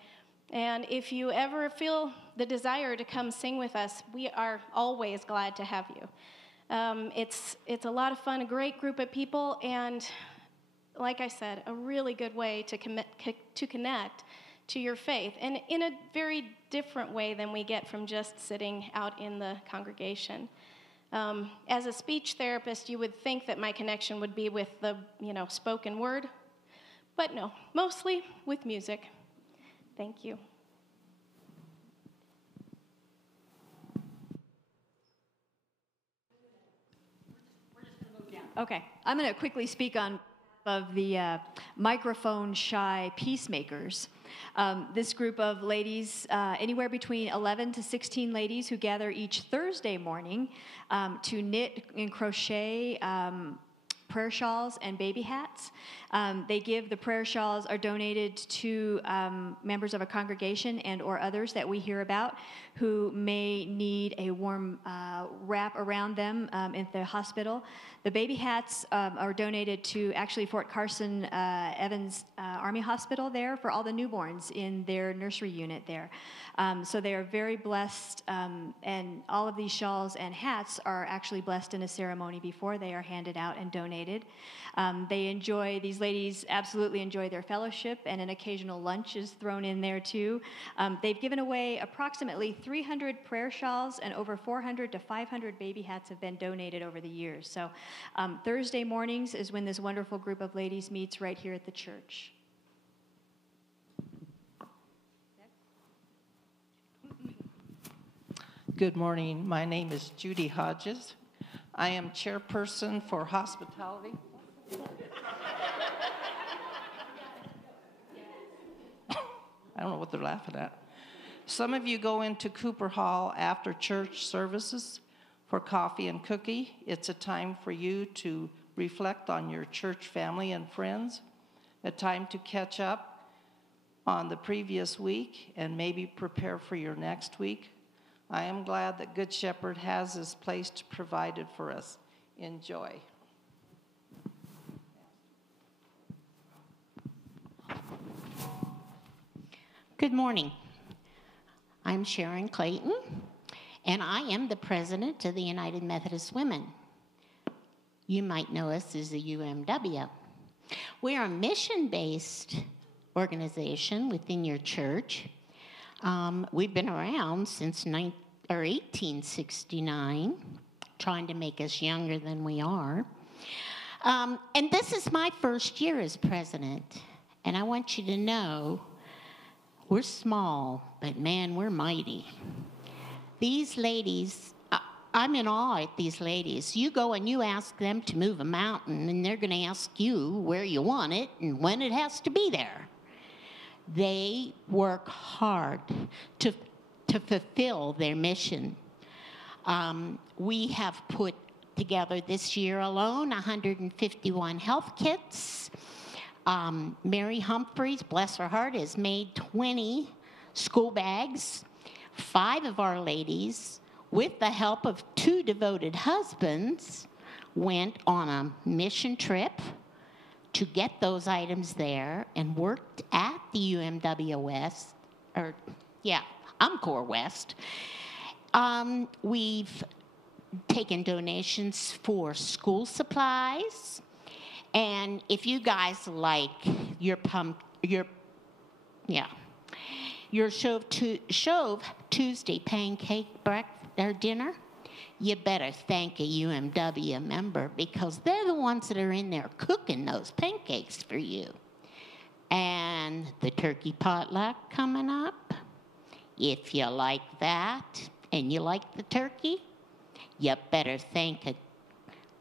And if you ever feel the desire to come sing with us, we are always glad to have you. It's a lot of fun, a great group of people, and like I said, a really good way to connect to your faith, and in a very different way than we get from just sitting out in the congregation. As a speech therapist, you would think that my connection would be with the, spoken word, but no, mostly with music. Thank you. Okay, I'm going to quickly speak on of the microphone-shy peacemakers. This group of ladies, anywhere between 11 to 16 ladies who gather each Thursday morning to knit and crochet prayer shawls and baby hats. The prayer shawls are donated to members of a congregation and or others that we hear about who may need a warm wrap around them in the hospital. The baby hats are donated to actually Fort Carson Evans Army Hospital there for all the newborns in their nursery unit there. So they are very blessed, and all of these shawls and hats are actually blessed in a ceremony before they are handed out and donated. These ladies absolutely enjoy their fellowship, and an occasional lunch is thrown in there too. They've given away approximately 300 prayer shawls, and over 400 to 500 baby hats have been donated over the years. So Thursday mornings is when this wonderful group of ladies meets right here at the church. Good morning. My name is Judy Hodges. I am chairperson for hospitality. I don't know what they're laughing at. Some of you go into Cooper Hall after church services for coffee and cookie. It's a time for you to reflect on your church family and friends, a time to catch up on the previous week and maybe prepare for your next week. I am glad that Good Shepherd has this place provided for us. Enjoy. Good morning. I'm Sharon Clayton, and I am the president of the United Methodist Women. You might know us as the UMW. We're a mission-based organization within your church. We've been around since 1869, trying to make us younger than we are. And this is my first year as president. And I want you to know, we're small, but man, we're mighty. These ladies, I'm in awe at these ladies. You go and you ask them to move a mountain, and they're going to ask you where you want it and when it has to be there. They work hard to fulfill their mission. We have put together this year alone 151 health kits. Mary Humphreys, bless her heart, has made 20 school bags. 5 of our ladies, with the help of 2 devoted husbands, went on a mission trip to get those items there and worked at the UMW West, UMCOR West. We've taken donations for school supplies. And if you guys like your Shove Tuesday pancake dinner, you better thank a UMW member, because they're the ones that are in there cooking those pancakes for you. And the turkey potluck coming up, if you like that and you like the turkey, you better thank a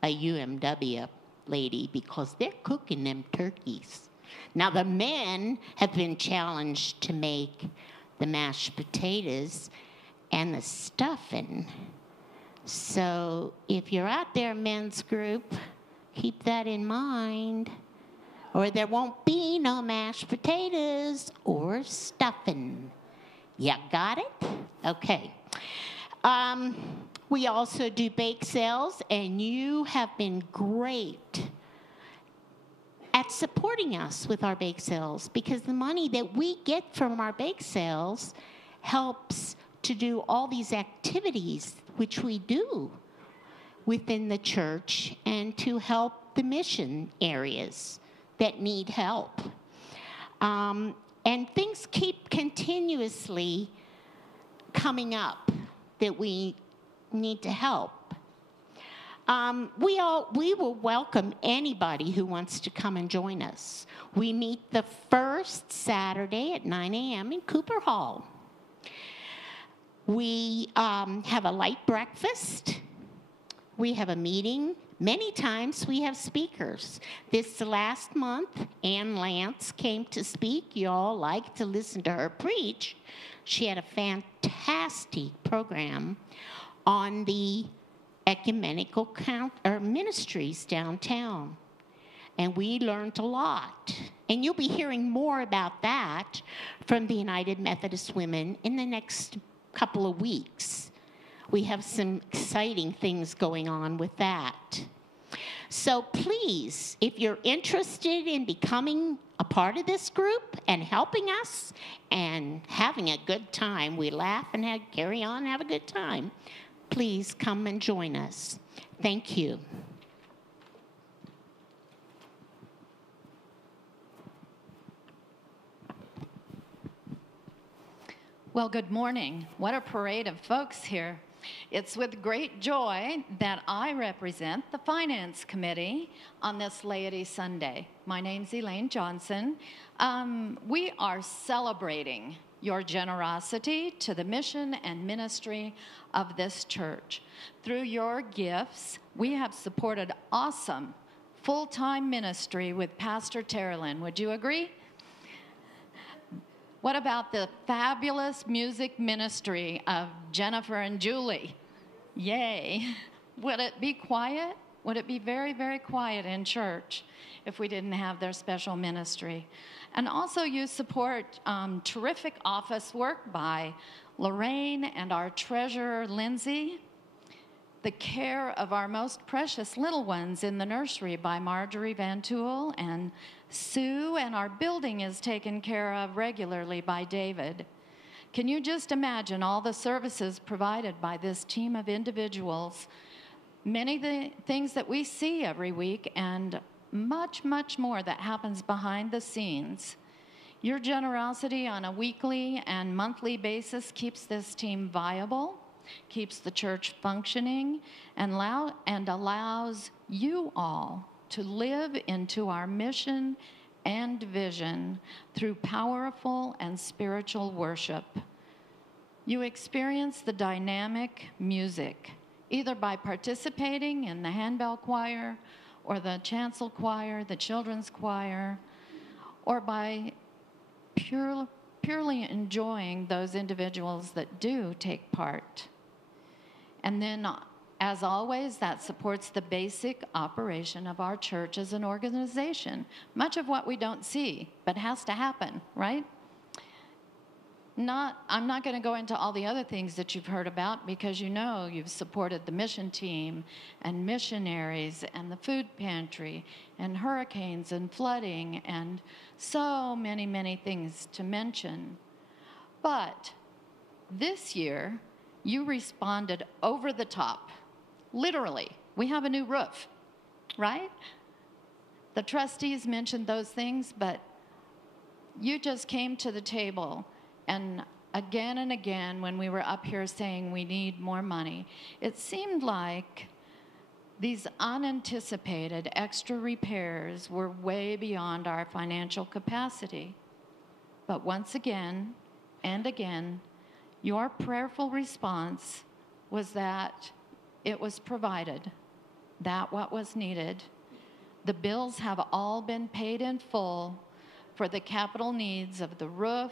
UMW lady, because they're cooking them turkeys. Now, the men have been challenged to make the mashed potatoes and the stuffing. So if you're out there, men's group, keep that in mind, or there won't be no mashed potatoes or stuffing. You got it? Okay. We also do bake sales, and you have been great at supporting us with our bake sales, because the money that we get from our bake sales helps to do all these activities which we do within the church and to help the mission areas that need help. And things keep continuously coming up that we need to help. We will welcome anybody who wants to come and join us. We meet the first Saturday at 9 a.m. in Cooper Hall. We have a light breakfast. We have a meeting. Many times we have speakers. This last month, Ann Lance came to speak. You all like to listen to her preach. She had a fantastic program on the ecumenical ministries downtown. And we learned a lot. And you'll be hearing more about that from the United Methodist Women in the next couple of weeks. We have some exciting things going on with that. So please, if you're interested in becoming a part of this group and helping us and having a good time, we laugh and carry on and have a good time, please come and join us. Thank you. Well, good morning. What a parade of folks here. It's with great joy that I represent the Finance Committee on this Laity Sunday. My name's Elaine Johnson. We are celebrating your generosity to the mission and ministry of this church. Through your gifts, we have supported awesome full-time ministry with Pastor Terilyn. Would you agree? What about the fabulous music ministry of Jennifer and Julie? Yay. Would it be quiet? Would it be very, very quiet in church if we didn't have their special ministry? And also you support terrific office work by Lorraine and our treasurer, Lindsay. The care of our most precious little ones in the nursery by Marjorie Van Tool and Sue, and our building is taken care of regularly by David. Can you just imagine all the services provided by this team of individuals? Many of the things that we see every week and much, much more that happens behind the scenes. Your generosity on a weekly and monthly basis keeps this team viable, keeps the church functioning, and allows you all to live into our mission and vision through powerful and spiritual worship. You experience the dynamic music, either by participating in the handbell choir or the chancel choir, the children's choir, or by purely enjoying those individuals that do take part. And then, as always, that supports the basic operation of our church as an organization. Much of what we don't see, but has to happen, right? I'm not going to go into all the other things that you've heard about because you know you've supported the mission team and missionaries and the food pantry and hurricanes and flooding and so many, many things to mention. But this year, you responded over the top. Literally, we have a new roof, right? The trustees mentioned those things, but you just came to the table and again, when we were up here saying we need more money, it seemed like these unanticipated extra repairs were way beyond our financial capacity. But once again and again, your prayerful response was that it was provided, that what was needed. The bills have all been paid in full for the capital needs of the roof,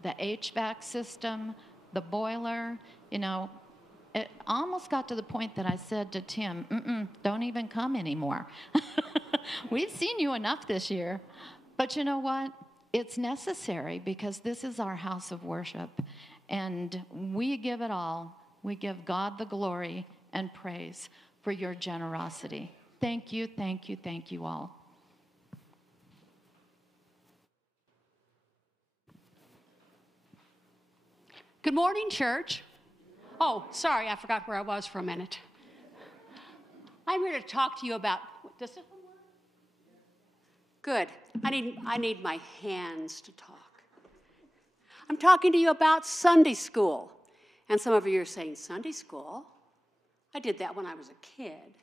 the HVAC system, the boiler. You know, it almost got to the point that I said to Tim, don't even come anymore. We've seen you enough this year. But you know what? It's necessary because this is our house of worship. And we give it all. We give God the glory and praise for your generosity. Thank you, thank you, thank you all. Good morning, church. Oh, sorry, I forgot where I was for a minute. I'm here to talk to you about, does this one work? Good. I need my hands to talk. I'm talking to you about Sunday school. And some of you are saying, Sunday school? I did that when I was a kid.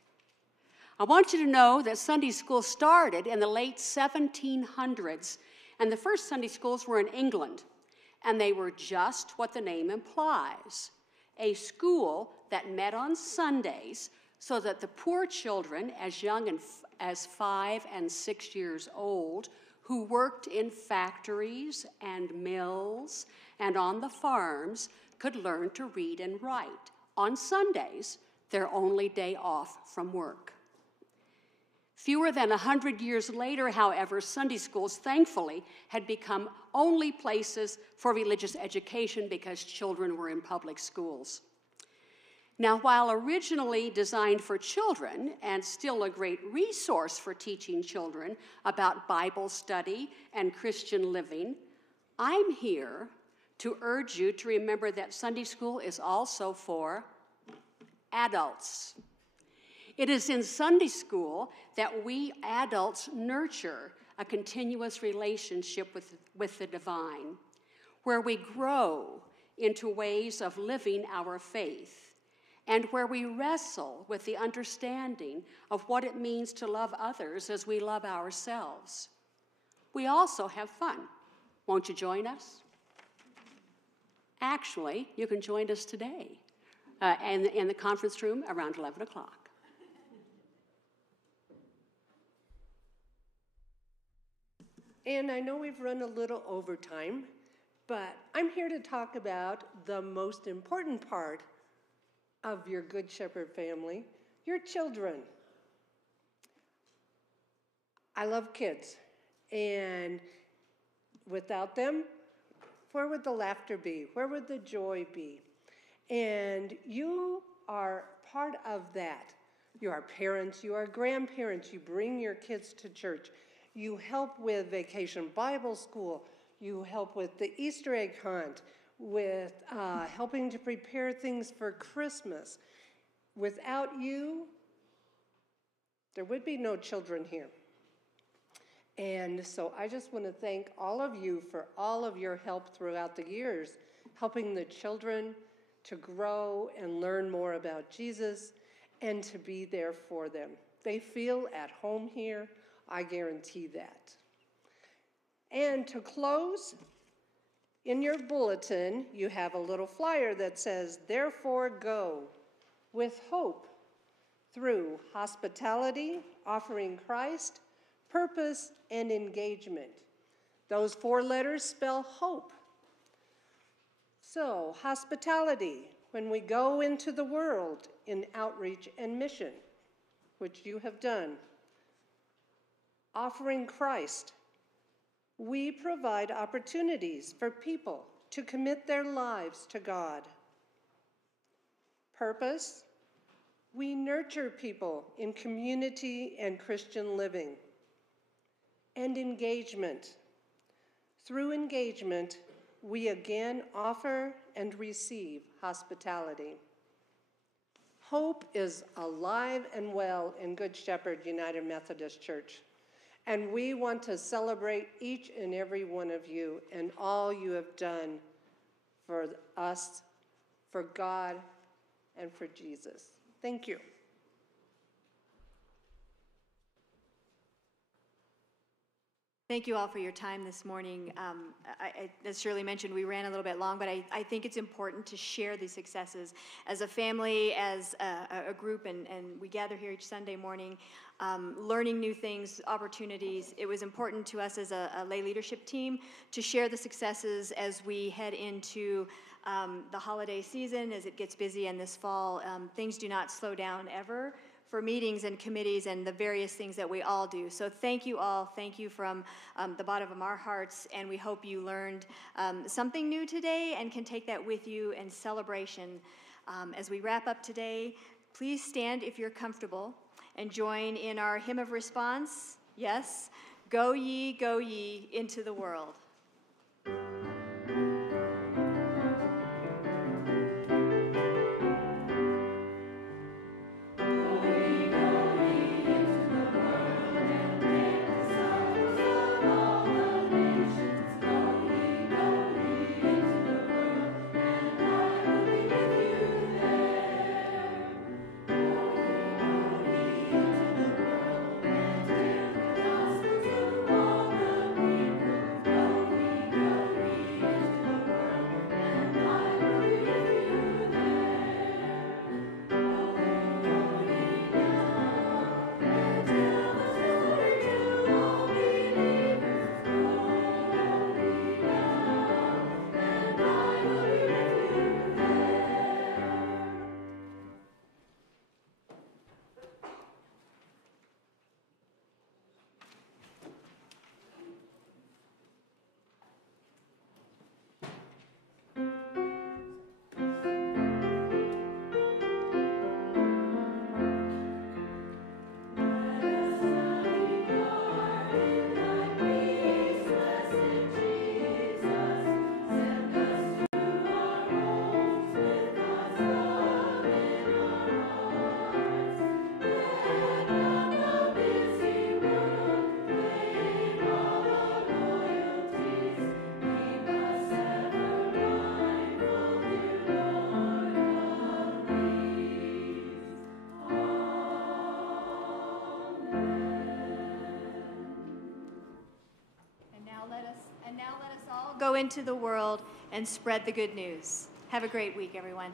I want you to know that Sunday school started in the late 1700s, and the first Sunday schools were in England. And they were just what the name implies, a school that met on Sundays so that the poor children, as young as 5 and 6 years old, who worked in factories and mills and on the farms, could learn to read and write. On Sundays, their only day off from work. Fewer than 100 years later, however, Sunday schools, thankfully, had become only places for religious education because children were in public schools. Now, while originally designed for children and still a great resource for teaching children about Bible study and Christian living, I'm here to urge you to remember that Sunday school is also for adults. It is in Sunday school that we adults nurture a continuous relationship with the divine, where we grow into ways of living our faith, and where we wrestle with the understanding of what it means to love others as we love ourselves. We also have fun. Won't you join us? Actually, you can join us today in the conference room around 11 o'clock. And I know we've run a little overtime, but I'm here to talk about the most important part of your Good Shepherd family, your children. I love kids, and without them, where would the laughter be? Where would the joy be? And you are part of that. You are parents, you are grandparents, you bring your kids to church. You help with Vacation Bible School. You help with the Easter egg hunt. with helping to prepare things for Christmas. Without you, there would be no children here. And so I just want to thank all of you for all of your help throughout the years, helping the children to grow and learn more about Jesus and to be there for them. They feel at home here, I guarantee that. And to close, in your bulletin, you have a little flyer that says, "Therefore go with hope through hospitality, offering Christ, purpose, and engagement." Those 4 letters spell hope. So, hospitality, when we go into the world in outreach and mission, which you have done. Offering Christ, we provide opportunities for people to commit their lives to God. Purpose, we nurture people in community and Christian living. And engagement, through engagement, we again offer and receive hospitality. Hope is alive and well in Good Shepherd United Methodist Church. And we want to celebrate each and every one of you and all you have done for us, for God, and for Jesus. Thank you. Thank you all for your time this morning. As Shirley mentioned, we ran a little bit long, but I think it's important to share these successes as a family, as a group, and we gather here each Sunday morning, learning new things, opportunities. It was important to us as a lay leadership team to share the successes as we head into the holiday season, as it gets busy, and this fall, things do not slow down ever for meetings and committees and the various things that we all do. So thank you all. Thank you from the bottom of our hearts, and we hope you learned something new today and can take that with you in celebration. As we wrap up today, please stand if you're comfortable and join in our hymn of response. Yes, go ye into the world. Go into the world and spread the good news. Have a great week, everyone.